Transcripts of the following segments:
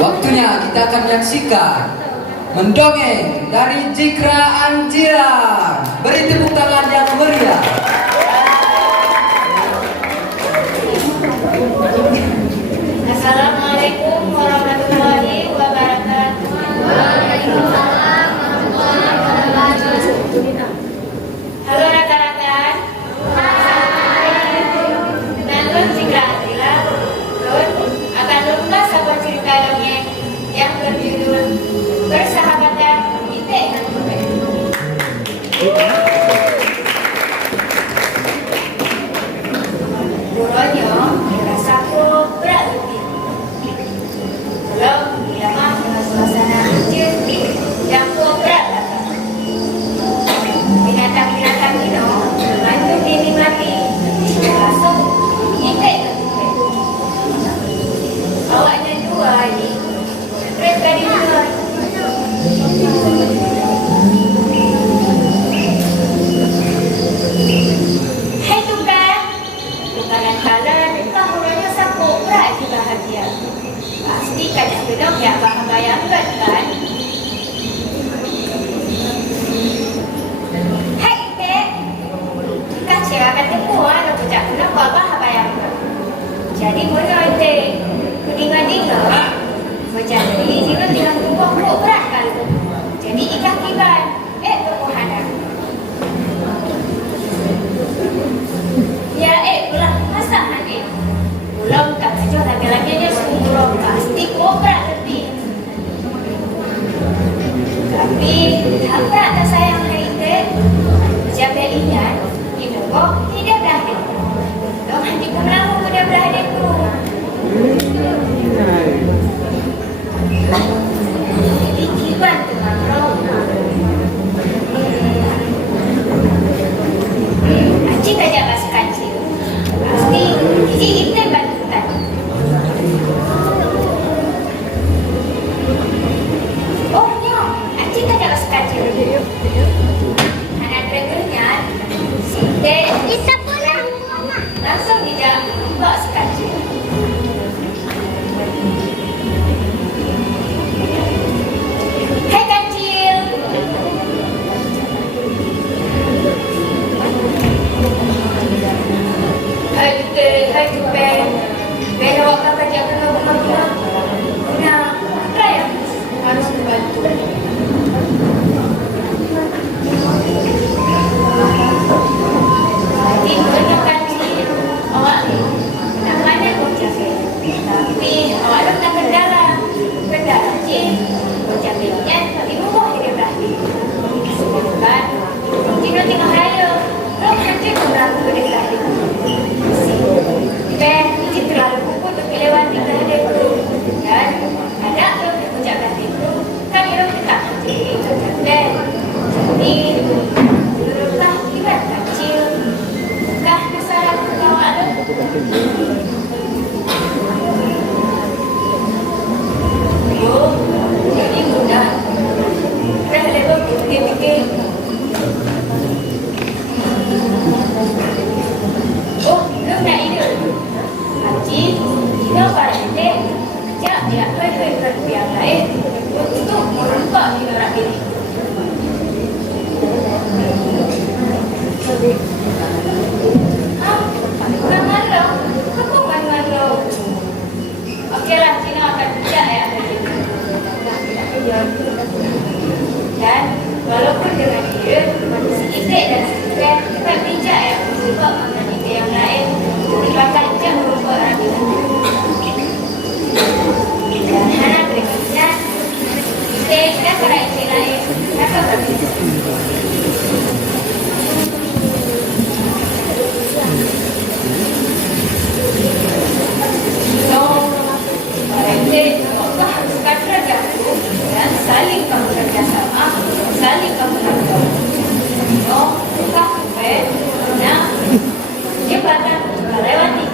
Waktunya kita akan menyaksikan mendongeng dari Jikra Anjiran. Beri tepuk tangan yang meriah. Assalamualaikum warahmatullahi wabarakatuh. Waalaikumsalam warahmatullahi wabarakatuh. Halo rekan-rekan. Nanggung Jikra Anjiran akan lupa sebuah cerita dongeng yang berjudul Persahabatan Ite dan Tube. Buronyo merasa berat lebih. Belum diamah dengan suasana kecil yang berat datang. Binatang-binatang itu bantu dinikmati, termasuk Ite dan Tube. Awaknya dua ini mereka di luar. Hai Tukan, bukanan kalian kamu rasa kopra aja bahagia. Pasti kajak bedok ya bayangkan kan? Hai Ite, kacau ketemu ada bocah bedok apa bayangkan. Jadi mana Ite? Kudingan-dingan macam ni dia tinggal tumpah berat kan. Jadi ikan tiban tumpah ada. Ya pulang masak nanti. Pulang tak sejauh lagi-lagi dia suruh pasti berat lebih. Tapi tak berat tak sayang Ite. Jaga ingat ini kok tidak berakhir. Dong nanti kenapa mudah berakhir tu? Jadi kiban dengan roh. Acik ajak masuk kancil. Pasti kita bantukan. Oh nyo, acik ajak masuk kancil. Anak dregernya, Sinte kita pulang. Langsung tidak buka sekancil. Hai kancil. Hai Ite, hai Tupe. Beda waktu kerja ke rumah. Punya apa yang harus dibantu? Jadi banyak kancil. Awak ni nak mana pun jaga. Tapi awak dah nak kendala. Kendala je. Jadinya tapi rumah dia berakhir. Sebabkan kita tengah raya. Belum hancur orang boleh berakhir. Ini terlalu buku untuk lewati berada itu. Dan ada yang berucap berakhir itu kan ia tetap hancur. Dan jadi turutlah kibat kecil. Kah masalah awak tu? Jadi mudah. Dah lepas fikir-fikir. Oh, lu nak ide. Haji, kita para ide. Sekejap dia hai-hai ke yang lain untuk merempak di orang ini. Bukan malu. Aku bukan malu. Okeylah, Cina akan bijak ya. Dan walaupun dengan dia si Ite dan si Tupe tetap bijak ya. Sebab dengan Ite yang lain dibakar jam berupa orang itu. Dan anak berikutnya Ite dan para Ite lain akan berbeza. Para Ite Allah haruskan kerjaku dan saling kamu kerjasama, saling kamu lakukan. Buka Tupe, jembatan melewati.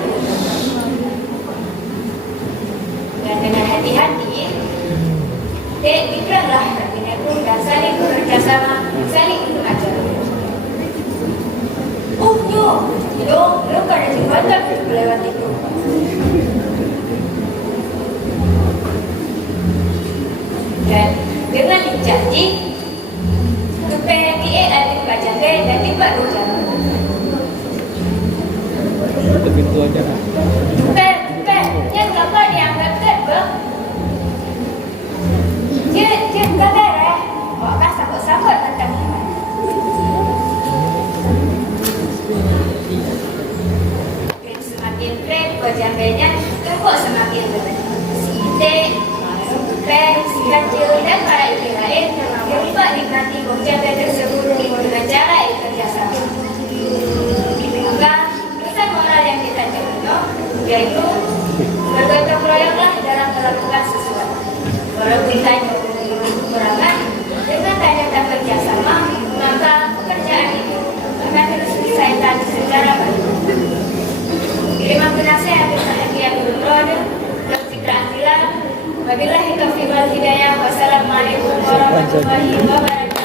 Dan dengan hati-hati, ikrarlah hati-hati dan saling bekerjasama, saling mengajar. Nyo, lo kan ada jembatan melewati itu. Jadi, tupe kie adik baca ke dan tiba doja. Pintu aja. Tupe, yang apa dianggap kan bang? Dia enggak darah. Kok kan sambut tentang ini. Semakin keren bojambenya, kok semakin keren. Si Ite, si kecil dan para ibu lain yang lupa nikmati bojambe tersebut dengan cara kerjasama. Maka pesan moral yang kita contoh yaitu bergotong royonglah dalam melakukan sesuatu. Walaupun hanya kekurangan, dengan adanya kerjasama, maka pekerjaan itu akan terus diselesaikan secara baik. Terima kasih atas perhatian Nurul dan Citra Antila. Wabillahi taufiq wal hidayah. Wassalamualaikum warahmatullahi wabarakatuh.